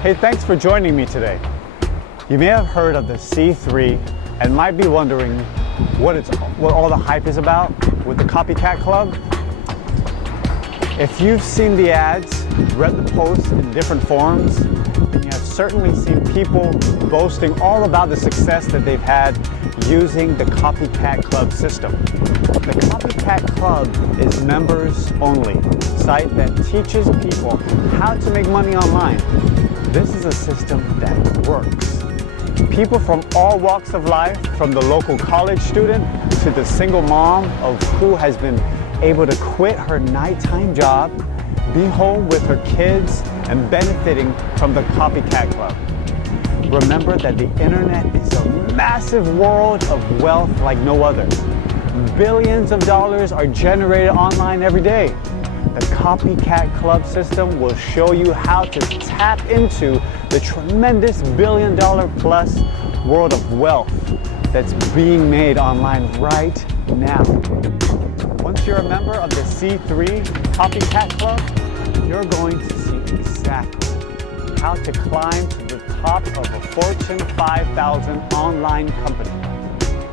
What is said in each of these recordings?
Hey, thanks for joining me today. You may have heard of the C3 and might be wondering what all the hype is about with the Copycat Club. If you've seen the ads, read the posts in different forums, then you have certainly seen people boasting all about the success that they've had using the Copycat Club system. The Copycat Club is members only site that teaches people how to make money online. This is a system that works. People from all walks of life, from the local college student to the single mom who has been able to quit her nighttime job, be home with her kids, and benefiting from the Copycat Club. Remember that the internet is a massive world of wealth like no other. Billions of dollars are generated online every day. The Copycat Club system will show you how to tap into the tremendous billion-dollar-plus world of wealth that's being made online right now. Once you're a member of the C3 Copycat Club, you're going to see exactly how to climb to the top of a Fortune 5000 online company.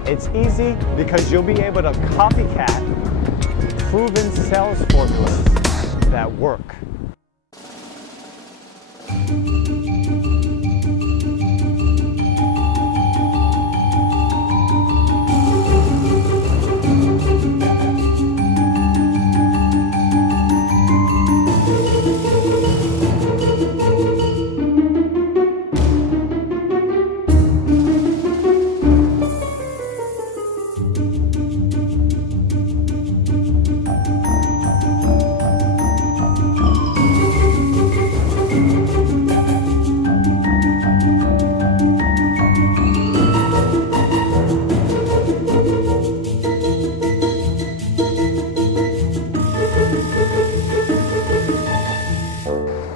It's easy because you'll be able to copycat proven sales formulas that work.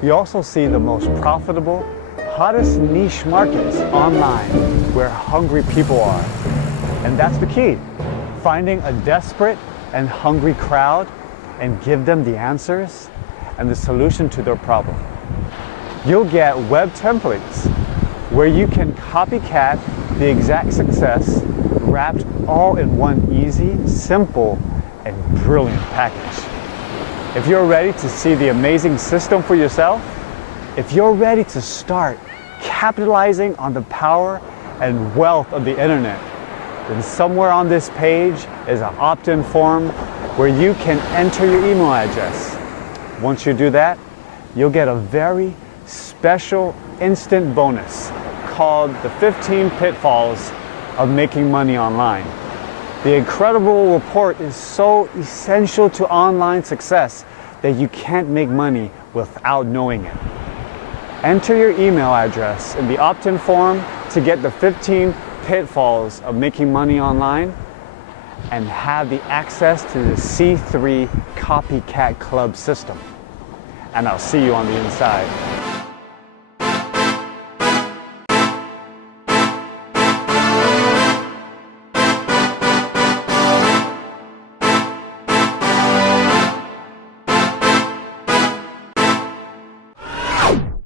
You also see the most profitable, hottest niche markets online where hungry people are. And that's the key, finding a desperate and hungry crowd and give them the answers and the solution to their problem. You'll get web templates where you can copycat the exact success wrapped all in one easy, simple, and brilliant package. If you're ready to see the amazing system for yourself, if you're ready to start capitalizing on the power and wealth of the internet, then somewhere on this page is an opt-in form where you can enter your email address. Once you do that, you'll get a very special instant bonus called the 15 Pitfalls of Making Money Online. The incredible report is so essential to online success that you can't make money without knowing it. Enter your email address in the opt-in form to get the 15 pitfalls of making money online and have the access to the C3 Copycat Club system. And I'll see you on the inside.